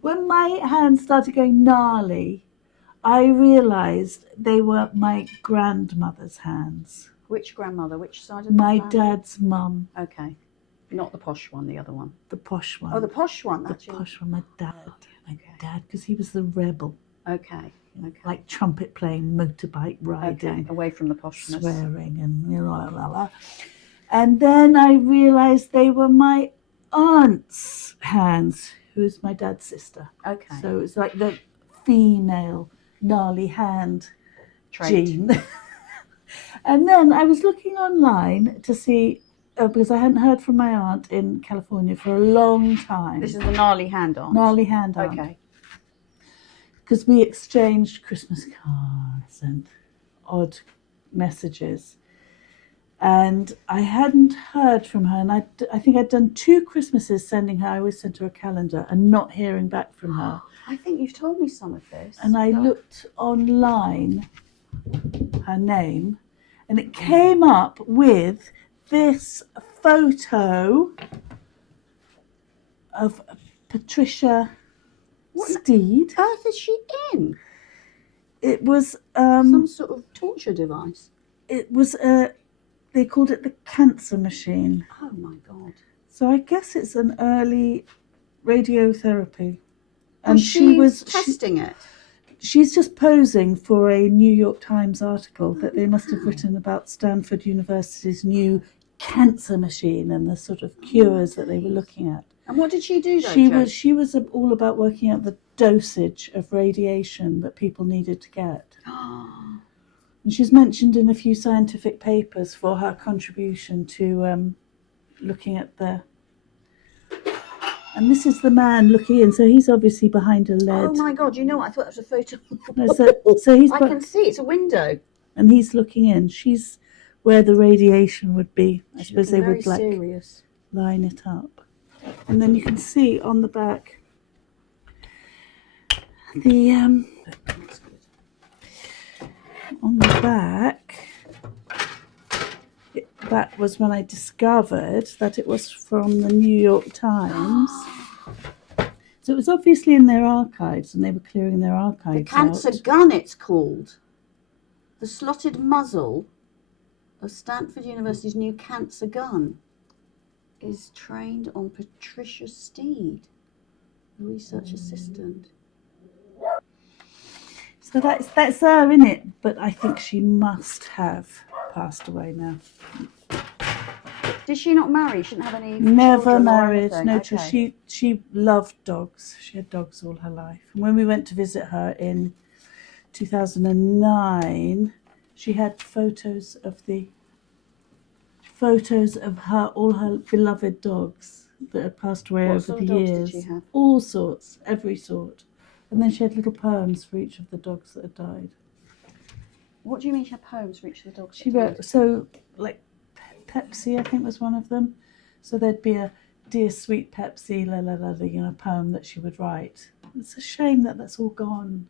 When my hands started going gnarly, I realised they were my grandmother's hands. Which grandmother? Which side of the My family? dad's mum. Okay. Not the posh one, the other one. The posh one. Oh, the posh one. The That's your... posh one, my dad. My okay. dad, because he was the rebel. Okay. Okay. Like trumpet playing, motorbike riding. Okay. Away from the poshness. Swearing and blah, blah, blah. And then I realised they were my aunt's hands, who is my dad's sister. Okay. So it's like the female gnarly hand Trait. gene. And then I was looking online to see, because I hadn't heard from my aunt in California for a long time. This is the gnarly hand aunt. Gnarly hand aunt. Okay. Because we exchanged Christmas cards and odd messages. And I hadn't heard from her. And I think I'd done 2 Christmases sending her. I always sent her a calendar and not hearing back from her. I think you've told me some of this. And I looked online, her name, and it came up with this photo of Patricia Steed. What on earth is she in? It was Some sort of torture device. it was they called it the cancer machine. Oh my God. So I guess it's an early radiotherapy. And she was testing it. She's just posing for a New York Times article that they must have written about Stanford University's new cancer machine and the sort of cures that they were looking at. And what did she do though? She was all about working out the dosage of radiation that people needed to get. And she's mentioned in a few scientific papers for her contribution to looking at the... And this is the man looking in, so he's obviously behind a lead. Oh my God, you know what? I thought that was a photo. No, so he's... I can see, it's a window. And he's looking in. She's where the radiation would be. I suppose they would like serious. line it up. And then you can see on the back the on the back, that was when I discovered that it was from the New York Times. So it was obviously in their archives, and they were clearing their archives. The cancer gun, it's called. The slotted muzzle of Stanford University's new cancer gun is trained on Patricia Steed, the research assistant. So that's her in it, but I think she must have passed away now. Did she not marry? She didn't have any Never children or married. anything? No, Okay. she loved dogs. She had dogs all her life. And when we went to visit her in 2009, she had photos of her all her beloved dogs that had passed away What over sort the of dogs years. did she have? All sorts, every sort. And then she had little poems for each of the dogs that had died. What do you mean she had poems for each of the dogs? She wrote, so like Pepsi, I think, was one of them. So there'd be a dear sweet Pepsi, la la la, poem that she would write. It's a shame that that's all gone.